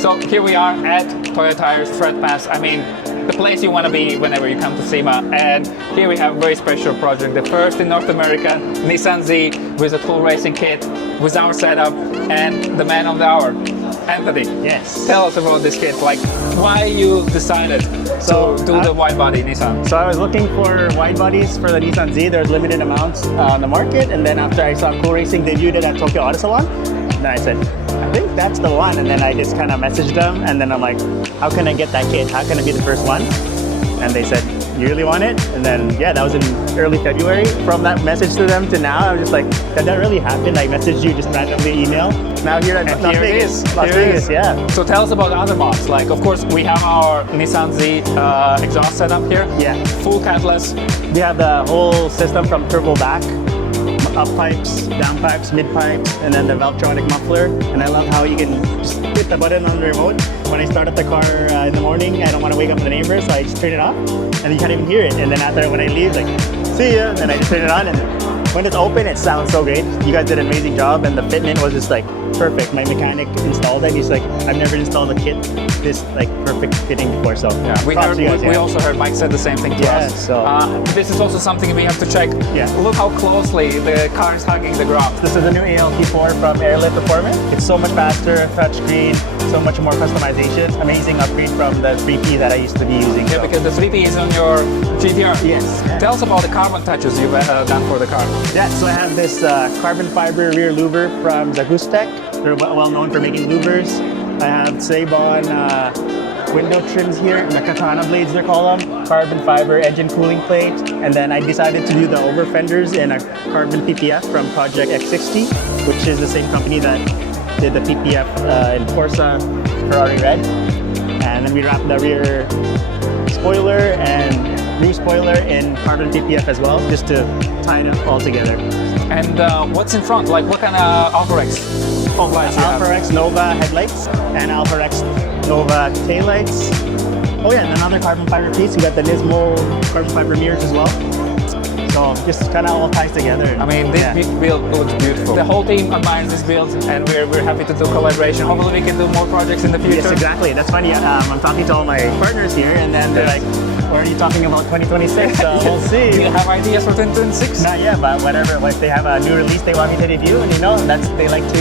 So here we are at ToyoTires Treadpass. I mean, the place you want to be whenever you come to SEMA. And here we have a very special project, the first in North America, Nissan Z with a full racing kit, with our setup, and the man of the hour, Anthony. Yes. Tell us about this kit, like why you decided to do the wide body Nissan. So I was looking for wide bodies for the Nissan Z. There's limited amounts on the market, and then after I saw Kuhl Racing debuted it at Tokyo Auto Salon, then I said, I think that's the one. And then I just kind of messaged them, and then I'm like, how can I get that kit? How can I be the first one? And they said, you really want it? And then, yeah, that was in early February. From that message to them to now, I was just like, did that really happen? I messaged you just randomly email. Now here at Las Vegas. Las Vegas, yeah. So tell us about the other mods. Like, of course, we have our Nissan Z exhaust setup here. Yeah. Full catless. We have the whole system from turbo back, up pipes, down pipes, mid pipes, and then the Valvetronic muffler. And I love how you can just hit the button on the remote. When I start up the car in the morning, I don't want to wake up the neighbors, so I just turn it off, and you can't even hear it. And then after, when I leave, like, see ya, and I just turn it on, and when it's open, it sounds so great. You guys did an amazing job, and the fitment was just like perfect. My mechanic installed it. He's like, I've never installed a kit this like perfect fitting before. So yeah, we also heard Mike said the same thing to us. So this is also something we have to check. Yeah. Look how closely the car is hugging the ground. This is a new ALT4 from Airlift Performance. It's so much faster, touchscreen, so much more customization. Amazing upgrade from the 3P that I used to be using. Yeah, because the 3P is on your GTR. Yes. Tell us about the carbon touches you've done for the car. Yeah, so I have this carbon fiber rear louver from Zagustec. They're well known for making louvers. I have Sabon window trims here, the katana blades they're called them, carbon fiber engine cooling plate, and then I decided to do the over fenders in a carbon PPF from Project X60, which is the same company that did the PPF in Corsa Ferrari Red. And then we wrapped the rear spoiler and roof spoiler in carbon PPF as well, just to tie it up all together. And what's in front? Like what kind of AlphaRex fog lights you have? AlphaRex Nova headlights and AlphaRex Nova taillights. Oh yeah, and another carbon fiber piece. We got the Nismo carbon fiber mirrors as well. So just kind of all ties together. I mean, this build looks beautiful. The whole team admires this build, and we're happy to do collaboration. Hopefully we can do more projects in the future. Yes, exactly. That's funny. I'm talking to all my partners here, and then they're like, "Or are you talking about 2026?" So we'll see. Do you have ideas for 2026? Not yet, but whatever. If they have a new release they want me to review, and you know, they like to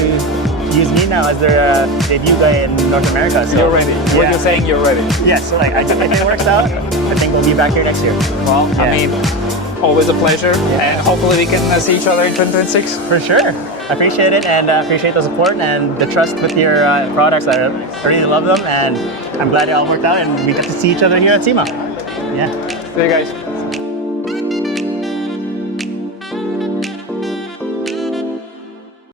use me now as their debut guy in North America. So you're ready. Yeah. What you're saying, you're ready. Yes. So like, if it works out, I think we'll be back here next year. Well, yeah. I mean, always a pleasure, and hopefully we can see each other in 2026. For sure. I appreciate it, and appreciate the support and the trust with your products. I really love them, and I'm glad it all worked out, and we got to see each other here at SEMA. Yeah. See you guys.